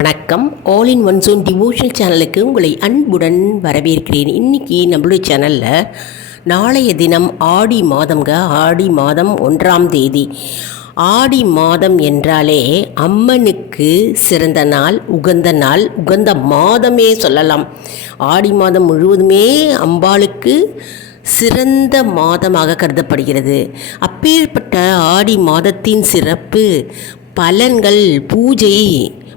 வணக்கம். All in one zone devotional சேனலுக்கு உங்களை அன்புடன் வரவேற்கிறேன். இன்றைக்கி நம்மளுடைய சேனலில் நாளைய தினம் ஆடி மாதம்ங்க. ஆடி மாதம் 1ஆம் தேதி. ஆடி மாதம் என்றாலே அம்மனுக்கு சிறந்த நாள், உகந்த மாதமே சொல்லலாம். ஆடி மாதம் முழுவதுமே அம்பாளுக்கு சிறந்த மாதமாக கருதப்படுகிறது. அப்பேற்பட்ட ஆடி மாதத்தின் சிறப்பு, பலன்கள், பூஜை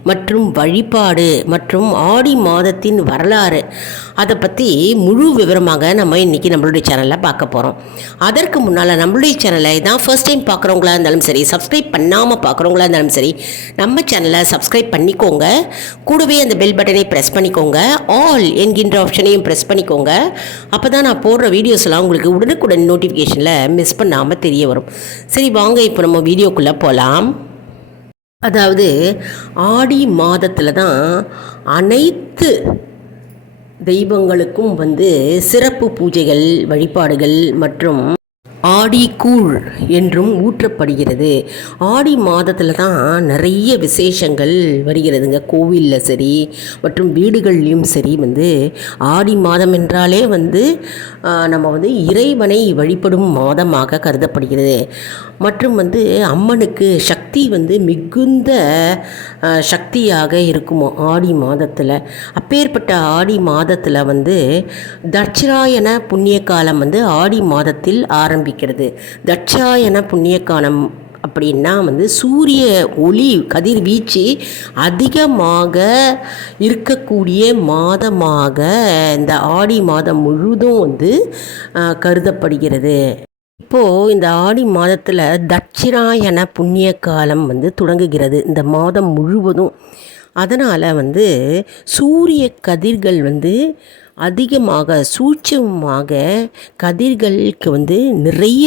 மற்றும் வழிபாடு மற்றும் ஆடி மாதத்தின் வரலாறு, அதை பற்றி முழு விவரமாக நம்ம இன்றைக்கி நம்மளுடைய சேனலில் பார்க்க போகிறோம். அதற்கு முன்னால் நம்மளுடைய சேனலை தான் ஃபர்ஸ்ட் டைம் பார்க்குறவங்களா இருந்தாலும் சரி, சப்ஸ்கிரைப் பண்ணாமல் பார்க்குறவங்களா இருந்தாலும் சரி, நம்ம சேனலை சப்ஸ்கிரைப் பண்ணிக்கோங்க. கூடவே அந்த பெல் பட்டனை ப்ரெஸ் பண்ணிக்கோங்க. ஆல் என்கின்ற ஆப்ஷனையும் ப்ரெஸ் பண்ணிக்கோங்க. அப்போ தான் நான் போடுற வீடியோஸ்லாம் உங்களுக்கு உடனுக்குடன் நோட்டிஃபிகேஷனில் மிஸ் பண்ணாமல் தெரிய வரும். சரி, வாங்க இப்போ நம்ம வீடியோக்குள்ளே போகலாம். அதாவது ஆடி மாதத்தில் தான் அனைத்து தெய்வங்களுக்கும் சிறப்பு பூஜைகள், வழிபாடுகள் மற்றும் ஆடிக்கூழ் என்றும் ஊற்றப்படுகிறது. ஆடி மாதத்தில் தான் நிறைய விசேஷங்கள் வருகிறதுங்க. கோவிலில் சரி மற்றும் வீடுகள்லையும் சரி ஆடி மாதம் என்றாலே நம்ம இறைவனை வழிபடும் மாதமாக கருதப்படுகிறது. மற்றும் அம்மனுக்கு சக்தி மிகுந்த சக்தியாக இருக்குமோ ஆடி மாதத்தில். அப்பேற்பட்ட ஆடி மாதத்தில் தட்சிணாயன புண்ணிய காலம் ஆடி மாதத்தில் ஆரம்பிக்கிறது. தட்சாயன புண்ணிய காலம் அப்படின்னா சூரிய ஒளி கதிர்வீச்சு அதிகமாக இருக்கக்கூடிய மாதமாக இந்த ஆடி மாதம் முழுதும் கருதப்படுகிறது. இப்போது இந்த ஆடி மாதத்தில் தட்சிணாயன புண்ணிய காலம் தொடங்குகிறது இந்த மாதம் முழுவதும். அதனால் சூரிய கதிர்கள் அதிகமாக சூட்சமாக கதிர்களுக்கு நிறைய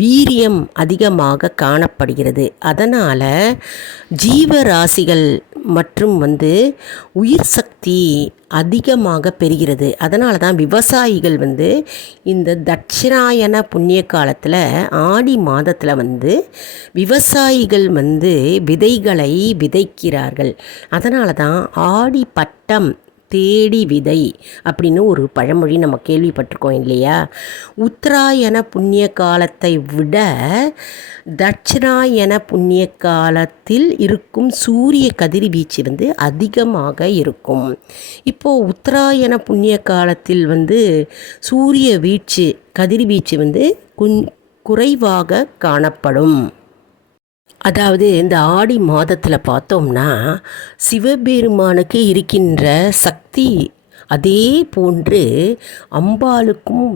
வீரியம் அதிகமாக காணப்படுகிறது. அதனால் ஜீவராசிகள் மற்றும் உயிர் சக்தி அதிகமாக பெறுகிறது. அதனால தான் விவசாயிகள் இந்த தட்சிணாயன புண்ணிய காலத்தில் ஆடி மாதத்தில் விவசாயிகள் விதைகளை விதைக்கிறார்கள். அதனால தான் ஆடி பட்டம் தேடி விதை அப்படின்னு ஒரு பழமொழி நம்ம கேள்விப்பட்டிருக்கோம் இல்லையா? உத்தராயண புண்ணிய காலத்தை விட தட்சிணாயன புண்ணிய காலத்தில் இருக்கும் சூரிய கதிர்வீச்சு அதிகமாக இருக்கும். இப்போது உத்தராயண புண்ணிய காலத்தில் சூரிய வீச்சு கதிர்வீச்சு குறைவாக காணப்படும். அதாவது இந்த ஆடி மாதத்தில் பார்த்தோம்னா சிவபெருமானுக்கு இருக்கின்ற சக்தி அதே போன்று அம்பாளுக்கும்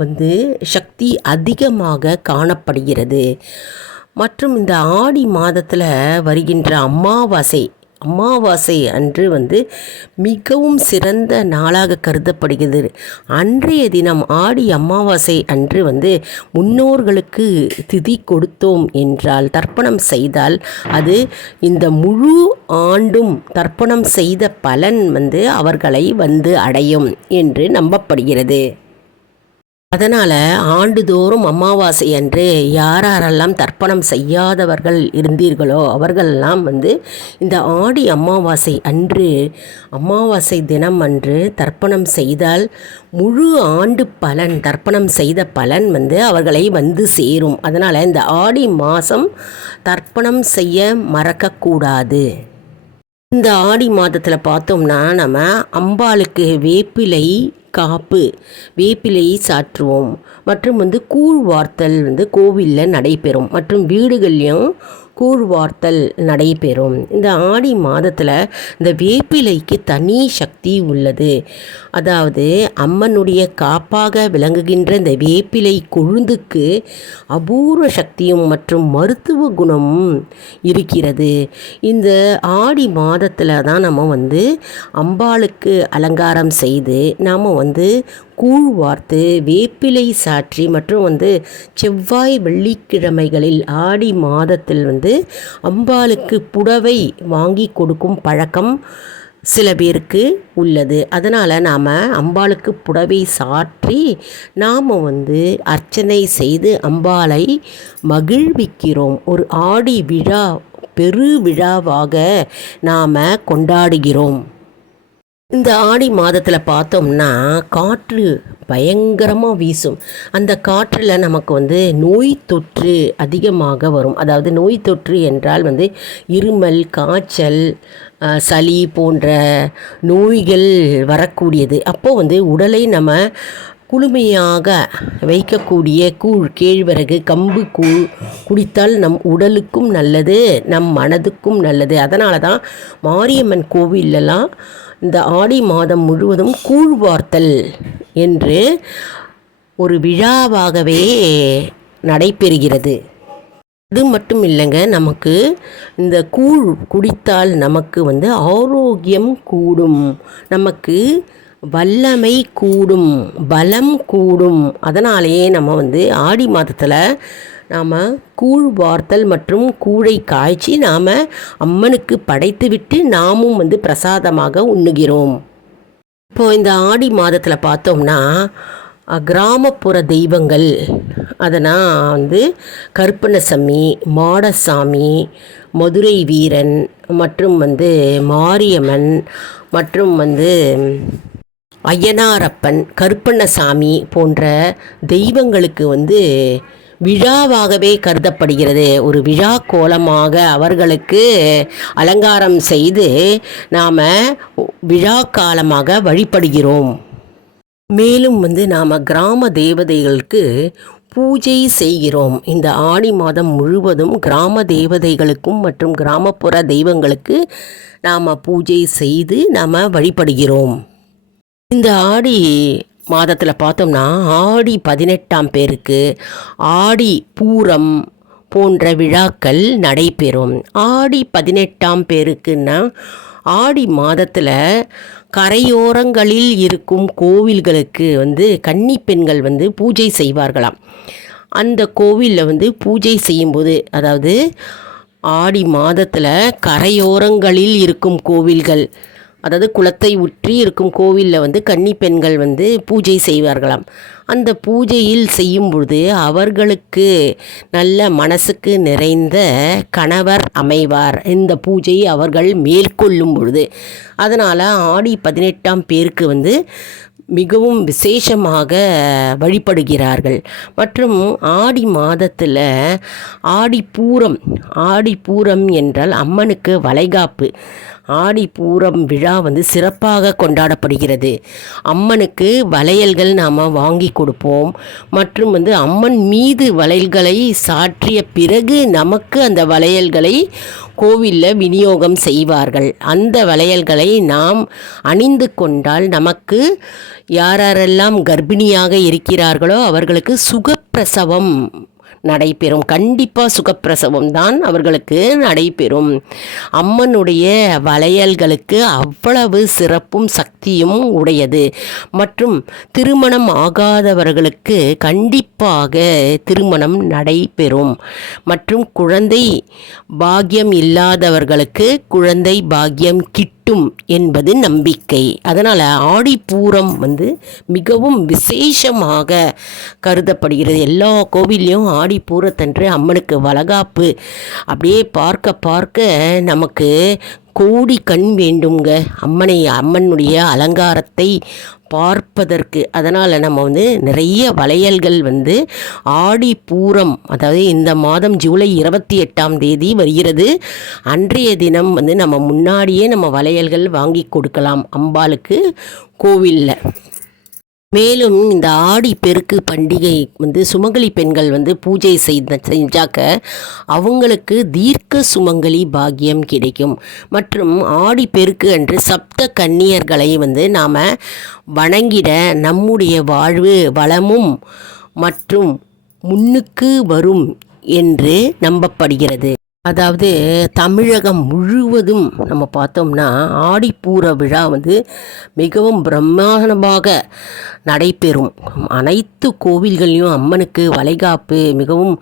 சக்தி அதிகமாக காணப்படுகிறது. மற்றும் இந்த ஆடி மாதத்தில் வருகின்ற அமாவாசை அன்று மிகவும் சிறந்த நாளாக கருதப்படுகிறது. அன்றைய தினம் ஆடி அமாவாசை அன்று முன்னோர்களுக்கு திதி கொடுத்தோம் என்றால், தர்ப்பணம் செய்தால் அது இந்த முழு ஆண்டும் தர்ப்பணம் செய்த பலன் அவர்களை அடையும் என்று நம்பப்படுகிறது. அதனால் ஆண்டுதோறும் அமாவாசை அன்று யாரெல்லாம் தர்ப்பணம் செய்யாதவர்கள் இருந்தீர்களோ அவர்களெல்லாம் இந்த ஆடி அமாவாசை அன்று, அமாவாசை தினம் அன்று தர்ப்பணம் செய்தால் முழு ஆண்டு பலன், தர்ப்பணம் செய்த பலன் அவர்களை சேரும். அதனால் இந்த ஆடி மாதம் தர்ப்பணம் செய்ய மறக்கக்கூடாது. இந்த ஆடி மாதத்தில் பார்த்தோம்னா நம்ம அம்பாளுக்கு வேப்பிலை காப்பு, வேப்பிலையை சாற்றுவோம். மற்றும் கூழ் வார்த்தல் கோவிலில் நடைபெறும். மற்றும் வீடுகள்லையும் கூழ் வார்த்தல் நடைபெறும். இந்த ஆடி மாதத்தில் இந்த வேப்பிலைக்கு தனி சக்தி உள்ளது. அதாவது அம்மனுடைய காப்பாக விளங்குகின்ற இந்த வேப்பிலை கொழுந்துக்கு அபூர்வ சக்தியும் மற்றும் மருத்துவ குணமும் இருக்கிறது. இந்த ஆடி மாதத்தில் தான் நம்ம அம்பாளுக்கு அலங்காரம் செய்து நாம் கூழ் வார்த்து வேப்பிலை சாற்றி மற்றும் செவ்வாய் வெள்ளிக்கிழமைகளில் ஆடி மாதத்தில் அம்பாளுக்கு புடவை வாங்கி கொடுக்கும் பழக்கம் சில பேருக்கு உள்ளது. அதனால் நாம் அம்பாளுக்கு புடவை சாற்றி நாம் அர்ச்சனை செய்து அம்பாளை மகிழ்விக்கிறோம். ஒரு ஆடி விழா பெருவிழாவாக நாம் கொண்டாடுகிறோம். இந்த ஆடி மாதத்தில் பார்த்தோம்னா காற்று பயங்கரமாக வீசும். அந்த காற்றில் நமக்கு நோய் தொற்று அதிகமாக வரும். அதாவது நோய் தொற்று என்றால் இருமல், காய்ச்சல், சளி போன்ற நோய்கள் வரக்கூடியது. அப்போது உடலை நம்ம குளுமையாக வைக்கக்கூடிய கூழ், கேழ்வரகு, கம்பு கூழ் குடித்தால் நம் உடலுக்கும் நல்லது, நம் மனதுக்கும் நல்லது. அதனால தான் மாரியம்மன் கோவிலெல்லாம் இந்த ஆடி மாதம் முழுவதும் கூழ் வார்த்தல் என்று ஒரு விழாவாகவே நடைபெறுகிறது. அது மட்டும் இல்லைங்க, நமக்கு இந்த கூழ் குடித்தால் நமக்கு ஆரோக்கியம் கூடும், நமக்கு வல்லமை கூடும், பலம் கூடும். அதனாலேயே நம்ம ஆடி மாதத்தில் நாம் கூழ் வார்த்தல் மற்றும் கூழை காய்ச்சி நாம் அம்மனுக்கு படைத்துவிட்டு நாமும் பிரசாதமாக உண்ணுகிறோம். இப்போது இந்த ஆடி மாதத்தில் பார்த்தோம்னா கிராமப்புற தெய்வங்கள் அதனால் கருப்பண்ணசாமி, மாடசாமி, மதுரை வீரன் மற்றும் மாரியம்மன் மற்றும் ஐயனாரப்பன், கருப்பண்ணசாமி போன்ற தெய்வங்களுக்கு விழாவாகவே கருதப்படுகிறது. ஒரு விழா கோலமாக அவர்களுக்கு அலங்காரம் செய்து நாம் விழா காலமாக வழிபடுகிறோம். மேலும் நாம் கிராம தேவதைகளுக்கு பூஜை செய்கிறோம். இந்த ஆடி மாதம் முழுவதும் கிராம தேவதைகளுக்கும் மற்றும் கிராமப்புற தெய்வங்களுக்கு நாம் பூஜை செய்து நாம் வழிபடுகிறோம். இந்த ஆடி மாதத்தில் பார்த்தோம்னா ஆடி 18ஆம் பேருக்கு ஆடி பூரம் போன்ற விழாக்கள் நடைபெறும். ஆடி 18ஆம் பேருக்குன்னா ஆடி மாதத்தில் கரையோரங்களில் இருக்கும் கோவில்களுக்கு கன்னி பெண்கள் பூஜை செய்வார்களாம். அந்த கோவிலில் பூஜை செய்யும்போது, அதாவது ஆடி மாதத்தில் கரையோரங்களில் இருக்கும் கோவில்கள், அதாவது குளத்தை உற்றி இருக்கும் கோவிலில் கன்னி பெண்கள் பூஜை செய்வார்களாம். அந்த பூஜையில் செய்யும் பொழுது அவர்களுக்கு நல்ல மனசுக்கு நிறைந்த கணவர் அமைவார், இந்த பூஜையை அவர்கள் மேற்கொள்ளும் பொழுது. அதனால் ஆடி 18ஆம் பேருக்கு மிகவும் விசேஷமாக வழிபடுகிறார்கள். மற்றும் ஆடி மாதத்தில் ஆடிப்பூரம் என்றால் அம்மனுக்கு வளைகாப்பு. ஆடிப்பூரம் விழா சிறப்பாக கொண்டாடப்படுகிறது. அம்மனுக்கு வளையல்கள் நாம் வாங்கி கொடுப்போம். மற்றும் அம்மன் மீது வளையல்களை சாற்றிய பிறகு நமக்கு அந்த வளையல்களை கோவிலில் விநியோகம் செய்வார்கள். அந்த வளையல்களை நாம் அணிந்து கொண்டால் நமக்கு யாரெல்லாம் கர்ப்பிணியாக இருக்கிறார்களோ அவர்களுக்கு சுகப்பிரசவம் நடைபெறும். கண்டிப்பாக சுகப்பிரசவம் தான் அவர்களுக்கு நடைபெறும். அம்மனுடைய வளையல்களுக்கு அவ்வளவு சிறப்பும் சக்தியும் உடையது. மற்றும் திருமணம் ஆகாதவர்களுக்கு கண்டிப்பாக திருமணம் நடைபெறும். மற்றும் குழந்தை பாக்கியம் இல்லாதவர்களுக்கு குழந்தை பாக்கியம் கிட்டும் என்பது நம்பிக்கை. அதனால் ஆடிப்பூரம் மிகவும் விசேஷமாக கருதப்படுகிறது. எல்லா கோவில்லையும் ஆடிப்பூரத்தன்று அம்மனுக்கு வளைகாப்பு அப்படியே பார்க்க நமக்கு கோடி கண் வேண்டுங்க அம்மனுடைய அலங்காரத்தை பார்ப்பதற்கு. அதனால் நம்ம நிறைய வளையல்கள் ஆடிப்பூரம், அதாவது இந்த மாதம் ஜூலை 28ஆம் தேதி வருகிறது. அன்றைய தினம் நம்ம முன்னாடியே நம்ம வளையல்கள் வாங்கி கொடுக்கலாம் அம்பாளுக்கு கோவிலில். மேலும் இந்த ஆடி பெருக்கு பண்டிகை சுமங்கலி பெண்கள் பூஜை செஞ்சாக்க அவங்களுக்கு தீர்க்க சுமங்கலி பாக்கியம் கிடைக்கும். மற்றும் ஆடி பெருக்கு அன்று சப்த கன்னியர்களை நாம் வணங்கிட நம்முடைய வாழ்வு வளமும் மற்றும் முன்னுக்கு வரும் என்று நம்பப்படுகிறது. அதாவது தமிழகம் முழுவதும் நம்ம பார்த்தோம்னா ஆடிப்பூர விழா மிகவும் பிரம்மாண்டமாக நடைபெறும். அனைத்து கோவில்களையும் அம்மனுக்கு வளைகாப்பு மிகவும்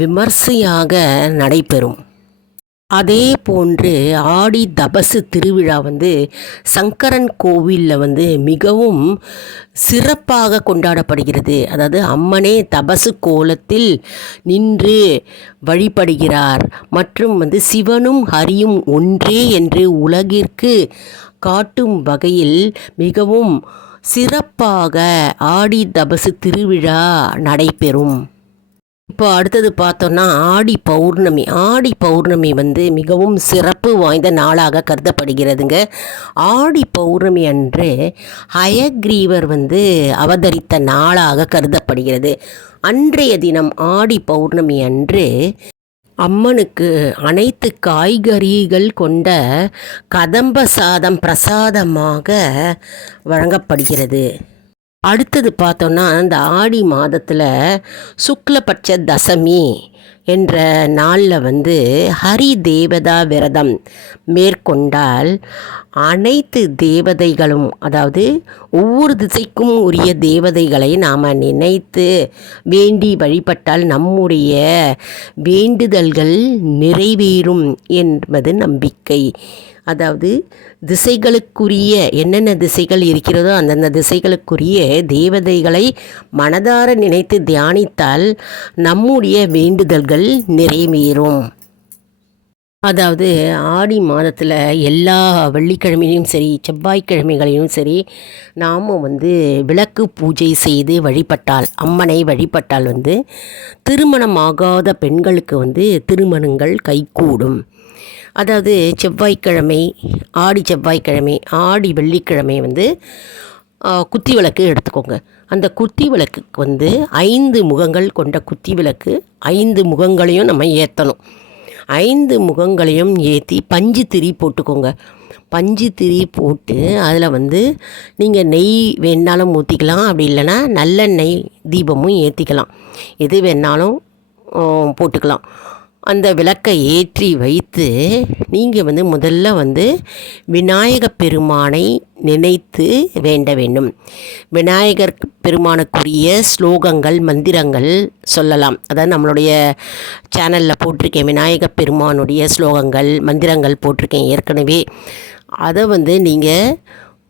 விமர்சையாக நடைபெறும். அதே போன்று ஆடி தபசு திருவிழா வந்து சங்கரன் கோவிலில் வந்து மிகவும் சிறப்பாக கொண்டாடப்படுகிறது. அதாவது அம்மனே தபசு கோலத்தில் நின்று வழிபடுகிறார் மற்றும் வந்து சிவனும் ஹரியும் ஒன்றே என்று உலகிற்கு காட்டும் வகையில் மிகவும் சிறப்பாக ஆடி தபசு திருவிழா நடைபெறும். இப்போ அடுத்தது பார்த்தோன்னா ஆடி பௌர்ணமி வந்து மிகவும் சிறப்பு வாய்ந்த நாளாக கருதப்படுகிறதுங்க. ஆடி பௌர்ணமி அன்று ஹயக்ரீவர் வந்து அவதரித்த நாளாக கருதப்படுகிறது. அன்றைய தினம் ஆடி பௌர்ணமி அன்று அம்மனுக்கு அனைத்து காய்கறிகள் கொண்ட கதம்ப சாதம் பிரசாதமாக வழங்கப்படுகிறது. அடுத்தது பார்த்தோன்னா இந்த ஆடி மாதத்தில் சுக்லபட்ச தசமி என்ற நாளில் வந்து ஹரி தேவதா விரதம் மேற்கொண்டால் அனைத்து தேவதைகளும், அதாவது ஒவ்வொரு திசைக்கும் உரிய தேவதைகளை நாம் நினைத்து வேண்டி வழிபட்டால் நம்முடைய வேண்டுதல்கள் நிறைவேறும் என்பது நம்பிக்கை. அதாவது திசைகளுக்குரிய என்னென்ன திசைகள் இருக்கிறதோ அந்தந்த திசைகளுக்குரிய தேவதைகளை மனதார நினைத்து தியானித்தால் நம்முடைய வேண்டுதல்கள் நிறைவேறும். அதாவது ஆடி மாதத்தில் எல்லா வெள்ளிக்கிழமையிலும் சரி செவ்வாய்க்கிழமைகளிலும் சரி நாம் வந்து விளக்கு பூஜை செய்து வழிபட்டால், அம்மனை வழிபட்டால் வந்து திருமணமாகாத பெண்களுக்கு வந்து திருமணங்கள் கைகூடும். அதாவது செவ்வாய்க்கிழமை, ஆடி செவ்வாய்க்கிழமை, ஆடி வெள்ளிக்கிழமை வந்து குத்தி விளக்கு எடுத்துக்கோங்க. அந்த குத்தி விளக்குக்கு வந்து 5 முகங்கள் கொண்ட குத்தி விளக்கு, 5 முகங்களையும் நம்ம ஏற்றணும். 5 முகங்களையும் ஏற்றி பஞ்சு திரி போட்டுக்கோங்க. பஞ்சு திரி போட்டு அதில் வந்து நீங்கள் நெய் வேணாலும் ஊற்றிக்கலாம், அப்படி இல்லைன்னா நல்லெண்ணெய் தீபமும் ஏற்றிக்கலாம். எது வேணாலும் போட்டுக்கலாம். அந்த விளக்கை ஏற்றி வைத்து நீங்கள் வந்து முதல்ல வந்து விநாயகப் பெருமானை நினைத்து வேண்ட வேண்டும். விநாயகர் பெருமானுக்குரிய ஸ்லோகங்கள், மந்திரங்கள் சொல்லலாம். அதாவது நம்மளுடைய சேனலில் போட்டிருக்கேன், விநாயகப் பெருமானுடைய ஸ்லோகங்கள், மந்திரங்கள் போட்டிருக்கேன் ஏற்கனவே. அதை வந்து நீங்கள்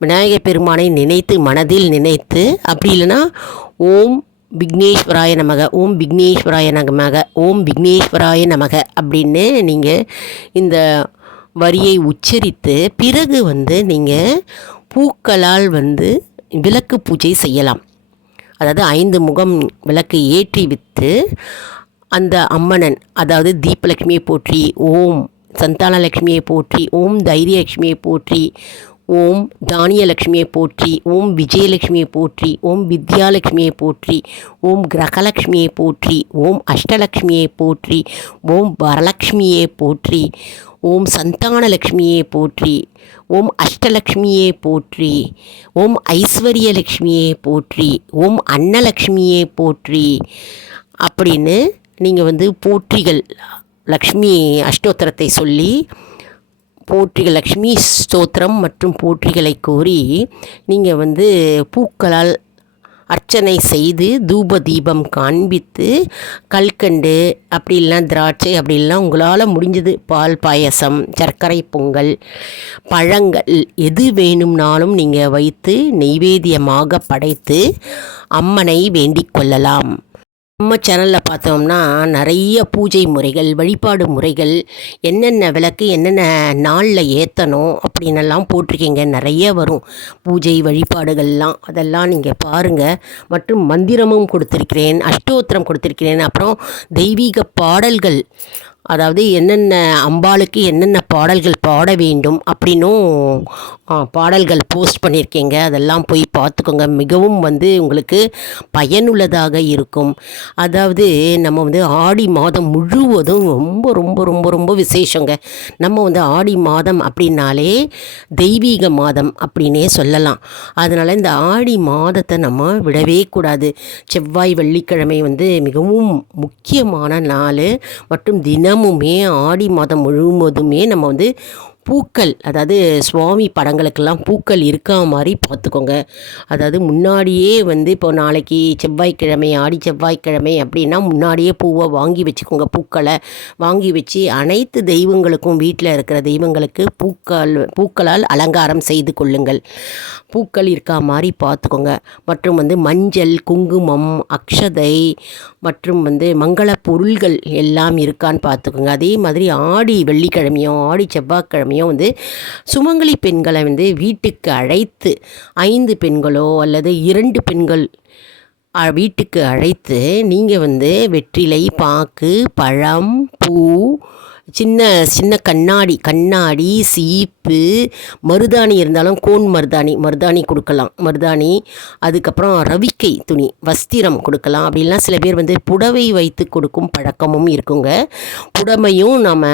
விநாயகப் பெருமானை நினைத்து மனதில் நினைத்து, அப்படி இல்லைன்னா ஓம் விக்னேஸ்வராய நமக, ஓம் விக்னேஸ்வராய நமக, ஓம் விக்னேஸ்வராய நமக அப்படின்னு நீங்கள் இந்த வரியை உச்சரித்து பிறகு வந்து நீங்கள் பூக்களால் வந்து விளக்கு பூஜை செய்யலாம். அதாவது 5 முகம் விளக்கு ஏற்றி விட்டு அந்த அம்மனன், அதாவது தீபலட்சுமியை போற்றி, ஓம் சந்தானலட்சுமியை போற்றி, ஓம் தைரியலட்சுமியை போற்றி, ஓம் தானியலட்சுமியை போற்றி, ஓம் விஜயலட்சுமியை போற்றி, ஓம் வித்யாலட்சுமியை போற்றி, ஓம் கிரகலட்சுமியை போற்றி, ஓம் அஷ்டலட்சுமியை போற்றி, ஓம் வரலட்சுமியை போற்றி, ஓம் சந்தானலட்சுமியை போற்றி, ஓம் அஷ்டலட்சுமியை போற்றி, ஓம் ஐஸ்வர்யலட்சுமியை போற்றி, ஓம் அன்னலட்சுமியை போற்றி அப்படின்னு நீங்கள் வந்து போற்றிகள் லக்ஷ்மி அஷ்டோத்திரத்தை சொல்லி போற்றிகள் லக்ஷ்மி ஸ்தோத்திரம் மற்றும் போற்றிகளை கூறி நீங்கள் வந்து பூக்களால் அர்ச்சனை செய்து தூப தீபம் காண்பித்து கல்கண்டு அப்படி இல்லைனா திராட்சை அப்படி இல்லைனா உங்களால் முடிஞ்சது பால் பாயசம், சர்க்கரை பொங்கல், பழங்கள் எது வேணும்னாலும் நீங்கள் வைத்து நெய்வேத்தியமாக படைத்து அம்மனை வேண்டிக் கொள்ளலாம். நம்ம சேனலில் பார்த்தோம்னா நிறைய பூஜை முறைகள், வழிபாடு முறைகள், என்னென்ன விளக்கு என்னென்ன நாளில் ஏற்றணும் அப்படின்னெல்லாம் போட்டிருக்கீங்க. நிறைய வரும் பூஜை வழிபாடுகள்லாம், அதெல்லாம் நீங்கள் பாருங்கள். மற்றும் மந்திரமும் கொடுத்துருக்கிறேன், அஷ்டோத்திரம் கொடுத்துருக்கிறேன், அப்புறம் தெய்வீக பாடல்கள், அதாவது என்னென்ன அம்பாளுக்கு என்னென்ன பாடல்கள் பாட வேண்டும் அப்படின்னும் பாடல்கள் போஸ்ட் பண்ணியிருக்கேங்க. அதெல்லாம் போய் பார்த்துக்கோங்க. மிகவும் வந்து உங்களுக்கு பயனுள்ளதாக இருக்கும். அதாவது நம்ம வந்து ஆடி மாதம் முழுவதும் ரொம்ப ரொம்ப ரொம்ப ரொம்ப விசேஷங்க. நம்ம வந்து ஆடி மாதம் அப்படின்னாலே தெய்வீக மாதம் அப்படின்னே சொல்லலாம். அதனால் இந்த ஆடி மாதத்தை நம்ம விடவே கூடாது. செவ்வாய் வெள்ளிக்கிழமை வந்து மிகவும் முக்கியமான நாள் மற்றும் தினமுமே ஆடி மாதம் முழுவதுமே நம்ம வந்து பூக்கள், அதாவது சுவாமி படங்களுக்கெல்லாம் பூக்கள் இருக்கா மாதிரி பார்த்துக்கோங்க. அதாவது முன்னாடியே வந்து இப்போ நாளைக்கு செவ்வாய்க்கிழமை, ஆடி செவ்வாய்க்கிழமை அப்படின்னா முன்னாடியே பூவை வாங்கி வச்சுக்கோங்க. பூக்களை வாங்கி வச்சு அனைத்து தெய்வங்களுக்கும், வீட்டில் இருக்கிற தெய்வங்களுக்கு பூக்களால் அலங்காரம் செய்து கொள்ளுங்கள். பூக்கள் இருக்கா மாதிரி பார்த்துக்கோங்க. மற்றும் வந்து மஞ்சள், குங்குமம், அக்ஷதை மற்றும் வந்து மங்கள பொருள்கள் எல்லாம் இருக்கான்னு பார்த்துக்கோங்க. அதே மாதிரி ஆடி வெள்ளிக்கிழமையோ ஆடி செவ்வாய்க்கிழமையோ வந்து சுமங்கலி பெண்களை வந்து வீட்டுக்கு அழைத்து 5 பெண்களோ அல்லது 2 பெண்கள் வீட்டுக்கு அழைத்து நீங்கள் வந்து வெற்றிலை, பாக்கு, பழம், பூ, சின்ன சின்ன கண்ணாடி, சீப்பு, மருதாணி இருந்தாலும் கோன் மருதாணி கொடுக்கலாம். மருதாணி, அதுக்கப்புறம் ரவிக்கை துணி, வஸ்திரம் கொடுக்கலாம். அப்படின்லாம் சில பேர் வந்து புடவை வைத்து கொடுக்கும் பழக்கமும் இருக்குங்க. புடவையும் நம்ம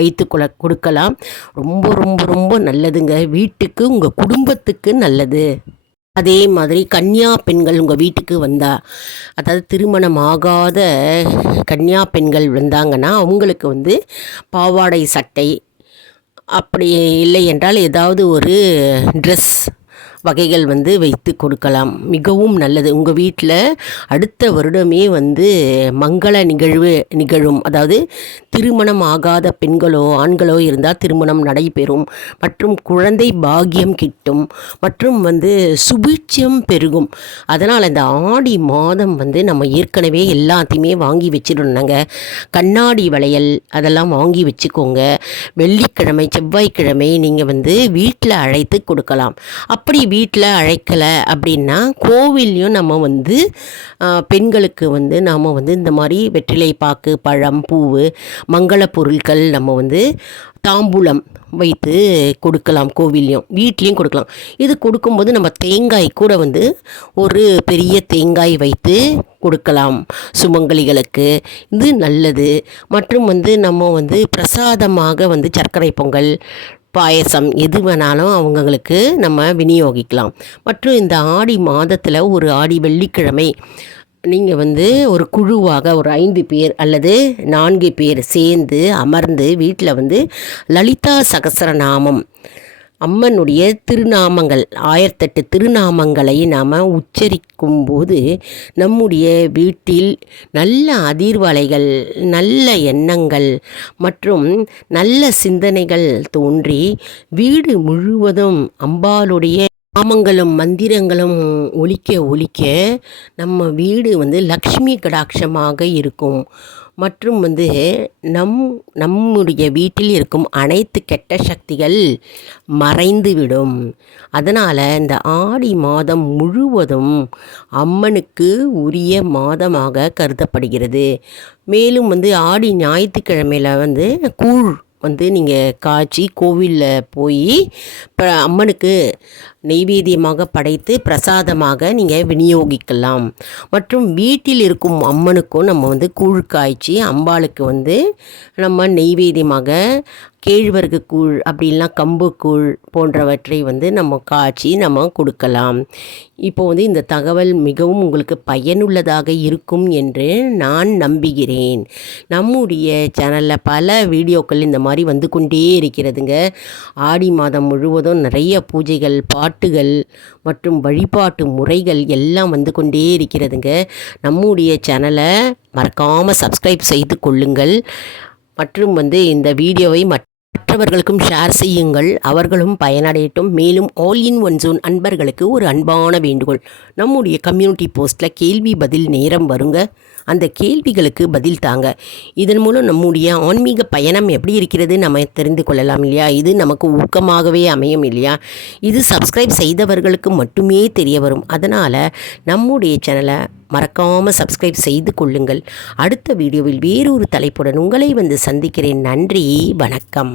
வைத்து கொடுக்கலாம். ரொம்ப ரொம்ப ரொம்ப நல்லதுங்க. வீட்டுக்கு, உங்கள் குடும்பத்துக்கு நல்லது. அதே மாதிரி கன்னியா பெண்கள் உங்கள் வீட்டுக்கு வந்தால், அதாவது திருமணம் ஆகாத கன்னியா பெண்கள் வந்தாங்கன்னா அவங்களுக்கு வந்து பாவாடை சட்டை, அப்படி இல்லை என்றால் ஏதாவது ஒரு ட்ரெஸ் வகைகள் வந்து வைத்து கொடுக்கலாம். மிகவும் நல்லது. உங்கள் வீட்டில் அடுத்த வருடமே வந்து மங்கள நிகழும். அதாவது திருமணம் ஆகாத பெண்களோ ஆண்களோ இருந்தால் திருமணம் நடைபெறும், மற்றும் குழந்தை பாக்கியம் கிட்டும், மற்றும் வந்து சுபிட்சம் பெருகும். அதனால் இந்த ஆடி மாதம் வந்து நம்ம ஏற்கனவே எல்லாத்தையுமே வாங்கி வச்சிடணுங்க. கண்ணாடி வளையல் அதெல்லாம் வாங்கி வச்சுக்கோங்க. வெள்ளிக்கிழமை, செவ்வாய்க்கிழமை நீங்கள் வந்து வீட்டில் அழைத்து கொடுக்கலாம். அப்படி வீட்டில் அழைக்கலை அப்படின்னா கோவில்லையும் நம்ம வந்து பெண்களுக்கு வந்து நாம் வந்து இந்த மாதிரி வெற்றிலை பாக்கு, பழம், பூவு, மங்கள பொருட்கள் நம்ம வந்து தாம்பூலம் வைத்து கொடுக்கலாம். கோவில்லையும் வீட்லேயும் கொடுக்கலாம். இது கொடுக்கும்போது நம்ம தேங்காய் கூட வந்து ஒரு பெரிய தேங்காய் வைத்து கொடுக்கலாம் சுமங்கலிகளுக்கு. இது நல்லது. மற்றும் வந்து நம்ம வந்து பிரசாதமாக வந்து சர்க்கரை பொங்கல், பாயசம் எது வேணாலும் அவங்களுக்கு நம்ம விநியோகிக்கலாம். மற்றும் இந்த ஆடி மாதத்தில் ஒரு ஆடி வெள்ளிக்கிழமை நீங்கள் வந்து ஒரு குழுவாக ஒரு 5 பேர் அல்லது 4 பேர் சேர்ந்து அமர்ந்து வீட்டில் வந்து லலிதா சகஸ்ரநாமம், அம்மனுடைய திருநாமங்கள், 1008 திருநாமங்களை நாம் உச்சரிக்கும்போது நம்முடைய வீட்டில் நல்ல அதிர்வலைகள், நல்ல எண்ணங்கள் மற்றும் நல்ல சிந்தனைகள் தோன்றி வீடு முழுவதும் அம்பாளுடைய நாமங்களும் மந்திரங்களும் ஒலிக்க நம்ம வீடு வந்து லக்ஷ்மி கடாட்சமாக இருக்கும். மற்றும் வந்து நம்முடைய வீட்டில் இருக்கும் அனைத்து கெட்ட சக்திகள் மறைந்துவிடும். அதனால் இந்த ஆடி மாதம் முழுவதும் அம்மனுக்கு உரிய மாதமாக கருதப்படுகிறது. மேலும் வந்து ஆடி ஞாயிற்றுக்கிழமையில் வந்து கூழ் வந்து நீங்கள் காய்ச்சி கோவிலில் போய் அம்மனுக்கு நெய்வேத்தியமாக படைத்து பிரசாதமாக நீங்கள் விநியோகிக்கலாம். மற்றும் வீட்டில் இருக்கும் அம்மனுக்கும் நம்ம வந்து கூழ் காய்ச்சி அம்பாளுக்கு வந்து நம்ம நெய்வேத்தியமாக கேழ்வரகு கூழ் அப்படின்லாம் கம்பு கூழ் போன்றவற்றை வந்து நம்ம காய்ச்சி நம்ம கொடுக்கலாம். இப்போ வந்து இந்த தகவல் மிகவும் உங்களுக்கு பயனுள்ளதாக இருக்கும் என்று நான் நம்புகிறேன். நம்முடைய சேனலில் பல வீடியோக்கள் இந்த மாதிரி வந்து கொண்டே இருக்கிறதுங்க. ஆடி மாதம் முழுவதும் நிறைய பூஜைகள், பாட்டுகள் மற்றும் வழிபாட்டு முறைகள் எல்லாம் வந்து கொண்டே இருக்கிறதுங்க. நம்முடைய சேனலை மறக்காமல் சப்ஸ்கிரைப் செய்து கொள்ளுங்கள். மற்றும் வந்து இந்த வீடியோவை மற்றவர்களுக்கும் ஷேர் செய்யுங்கள், அவர்களும் பயனடையட்டும். மேலும் ஆல் இன் ஒன் ஜோன் அன்பர்களுக்கு ஒரு அன்பான வேண்டுகோள். நம்முடைய கம்யூனிட்டி போஸ்ட்டில் கேள்வி பதில் நேரம் வருங்க. அந்த கேள்விகளுக்கு பதில் தாங்க. இதன் மூலம் நம்முடைய ஆன்மீக பயணம் எப்படி இருக்கிறது நம்ம தெரிந்து கொள்ளலாம் இல்லையா? இது நமக்கு ஊக்கமாகவே அமையும் இல்லையா? இது சப்ஸ்கிரைப் செய்தவர்களுக்கு மட்டுமே தெரிய வரும். அதனால் நம்முடைய சேனலை மறக்காமல் சப்ஸ்கிரைப் செய்து கொள்ளுங்கள். அடுத்த வீடியோவில் வேறொரு தலைப்புடன் உங்களை வந்து சந்திக்கிறேன். நன்றி, வணக்கம்.